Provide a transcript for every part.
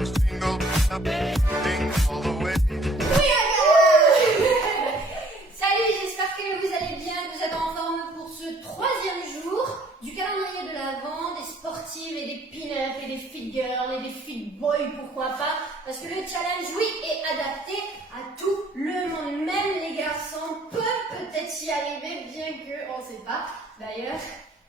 Salut, j'espère que vous allez bien, que vous êtes en forme pour ce troisième jour du calendrier de l'Avent, des sportives et des pin-up et des fit girls et des fit boys, pourquoi pas, parce que le challenge, oui, est adapté à tout le monde, même les garçons peuvent peut-être y arriver, bien qu'on ne sait pas. D'ailleurs,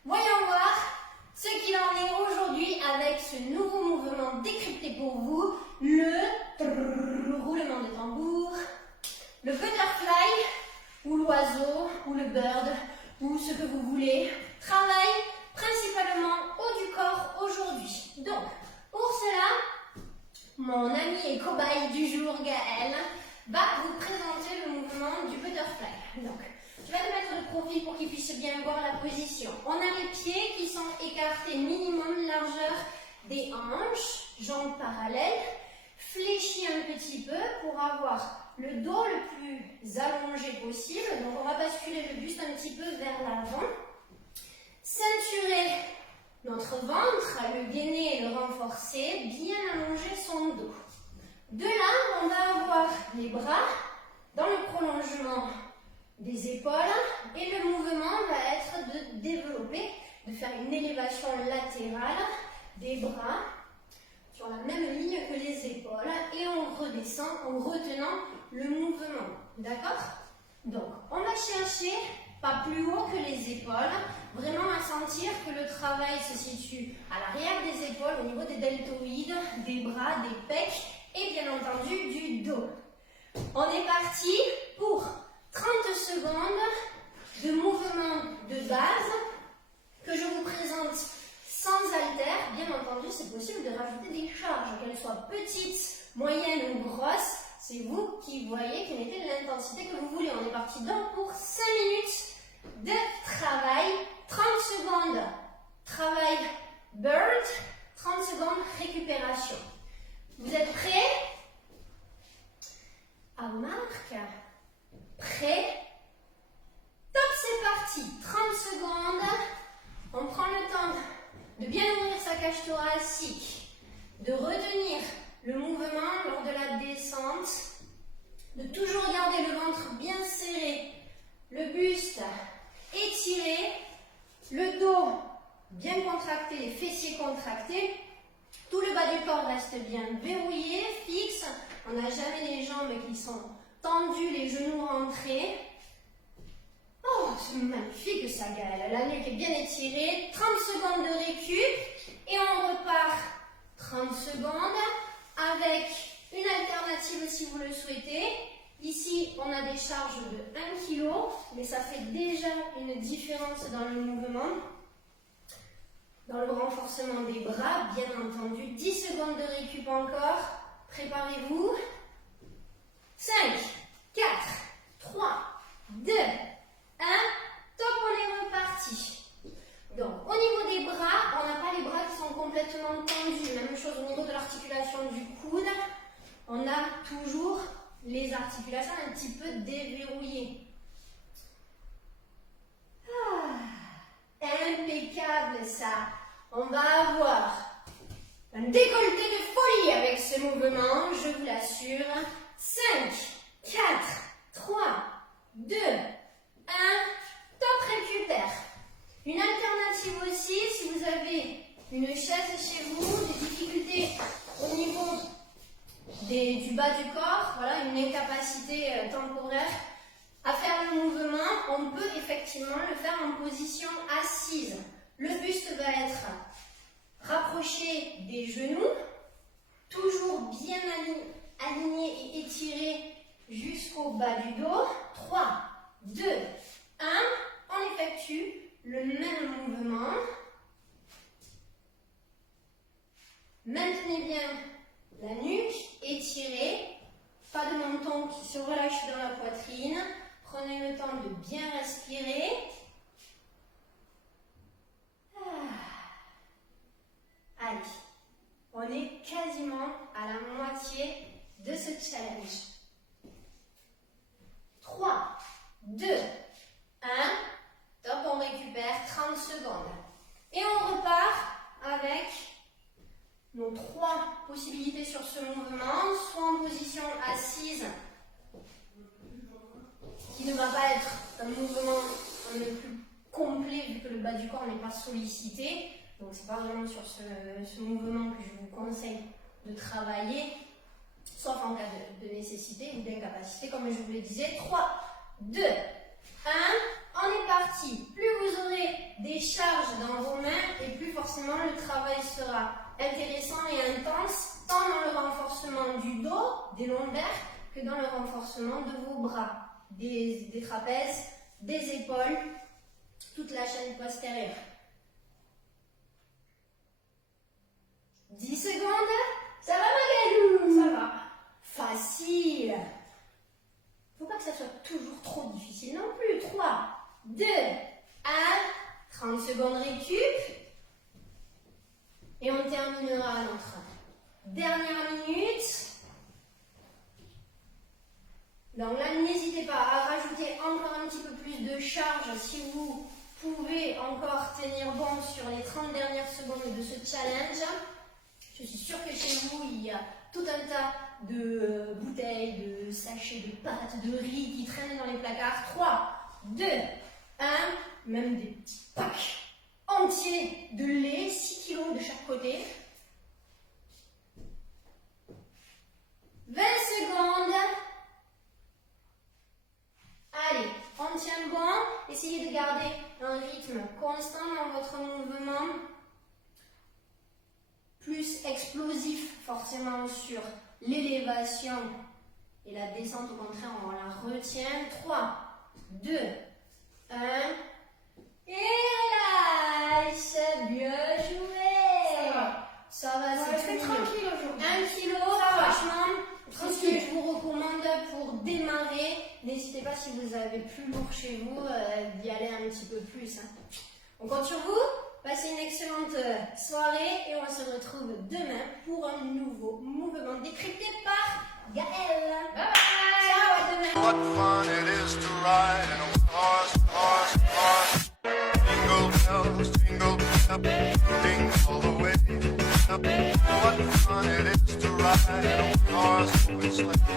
voyons voir ce qu'il en est aujourd'hui avec ce nouveau mouvement décrypté pour vous, le roulement de tambour, le butterfly, ou l'oiseau, ou le bird, ou ce que vous voulez. Travaille principalement haut du corps aujourd'hui. Donc, pour cela, mon ami et cobaye du jour, Gaël, va vous présenter le mouvement du butterfly. Donc, je vais te mettre de profil pour qu'il puisse bien voir la position. On a les pieds qui sont écartés minimum largeur des hanches, jambes parallèles, fléchis un petit peu pour avoir le dos le plus allongé possible. Donc on va basculer le buste un petit peu vers l'avant. Ceinturer notre ventre, le gainer et le renforcer, bien allonger son dos. De là, on va avoir les bras dans le prolongement des épaules et le mouvement va être de développer, de faire une élévation latérale des bras sur la même ligne que les épaules et on redescend en retenant le mouvement. D'accord? Donc, on va chercher pas plus haut que les épaules, vraiment à sentir que le travail se situe à l'arrière des épaules, au niveau des deltoïdes, des bras, des pecs et bien entendu du dos. On est parti pour 30 secondes de mouvement de base que je vous présente sans haltère. Bien entendu, c'est possible de rajouter des charges, qu'elles soient petites, moyennes ou grosses. C'est vous qui voyez quelle était l'intensité que vous voulez. On est parti donc pour 5 minutes de travail. 30 secondes travail bird, 30 secondes récupération. Vous êtes prêts? À marque. Prêt? Top, c'est parti. 30 secondes. On prend le temps de bien ouvrir sa cage thoracique, de retenir le mouvement lors de la descente, de toujours garder le ventre bien serré, le buste étiré, le dos bien contracté, les fessiers contractés, tout le bas du corps reste bien verrouillé, fixe, on n'a jamais les jambes qui sont tendues, les genoux rentrés. Oh, c'est magnifique ça, Gaëlle. La nuque est bien étirée. 30 secondes de récup. Et on repart 30 secondes avec une alternative si vous le souhaitez. Ici, on a des charges de 1 kg, mais ça fait déjà une différence dans le mouvement, dans le renforcement des bras, bien entendu. 10 secondes de récup encore. Préparez-vous. 5, 4, 3, 2, 1, top, on est reparti. Donc, au niveau des bras, on n'a pas les bras qui sont complètement tendus. Même chose au niveau de l'articulation du coude. On a toujours les articulations un petit peu déverrouillées. Impeccable ça. On va avoir un décolleté de folie avec ce mouvement, je vous l'assure. 5, 4, 3, 2, 1, top, récupère. Une alternative aussi, si vous avez une chaise chez vous, des difficultés au niveau du bas du corps, voilà, une incapacité temporaire à faire le mouvement, on peut effectivement le faire en position assise. Le buste va être rapproché des genoux, toujours bien aligné et étiré jusqu'au bas du dos. 3, 2, 1, on effectue le même mouvement. Maintenez bien la nuque étirée, pas de menton qui se relâche dans la poitrine. Prenez le temps de bien respirer. Allez, on est quasiment à la moitié de ce challenge. 3, 2, 1, top, on récupère 30 secondes. Et on repart avec Donc 3 possibilités sur ce mouvement, soit en position assise, qui ne va pas être un mouvement le plus complet vu que le bas du corps n'est pas sollicité. Donc c'est pas vraiment sur ce mouvement que je vous conseille de travailler, sauf en cas de nécessité ou d'incapacité, comme je vous le disais. 3, 2, 1, on est parti. Plus vous aurez des charges dans vos mains et plus forcément le travail sera intéressant et intense, tant dans le renforcement du dos, des lombaires, que dans le renforcement de vos bras, des trapèzes, des épaules, toute la chaîne postérieure. 10 secondes, ça va Magalou? Ça va. Facile. Faut pas que ça soit toujours trop difficile non plus. 3, 2, 1, 30 secondes récup. Et on terminera notre dernière minute. Donc là, n'hésitez pas à rajouter encore un petit peu plus de charge si vous pouvez encore tenir bon sur les 30 dernières secondes de ce challenge. Je suis sûre que chez vous, il y a tout un tas de bouteilles, de sachets, de pâtes, de riz qui traînent dans les placards. 3, 2, 1, même des petits packs entiers de lait, 6 kg de chaque côté. 20 secondes. Allez, on tient bon. Essayez de garder un rythme constant dans votre mouvement. Plus explosif forcément sur l'élévation et la descente, au contraire, on la retient. 3, 2, 1. Et relâche. Bien joué. Ça va, c'est tranquille aujourd'hui. 1 kilo, franchement, c'est ce que je vous recommande pour démarrer. N'hésitez pas, si vous avez plus lourd chez vous, d'y aller un petit peu plus. On compte sur vous. Passez une excellente soirée et on se retrouve demain pour un nouveau mouvement décrypté par Gaëlle. Bye bye. Ciao, à demain. What fun it is to ride in a horse, horse, horse. Jingle bells, jingle bells, ding all the way. What fun it is to ride in a horse, horse.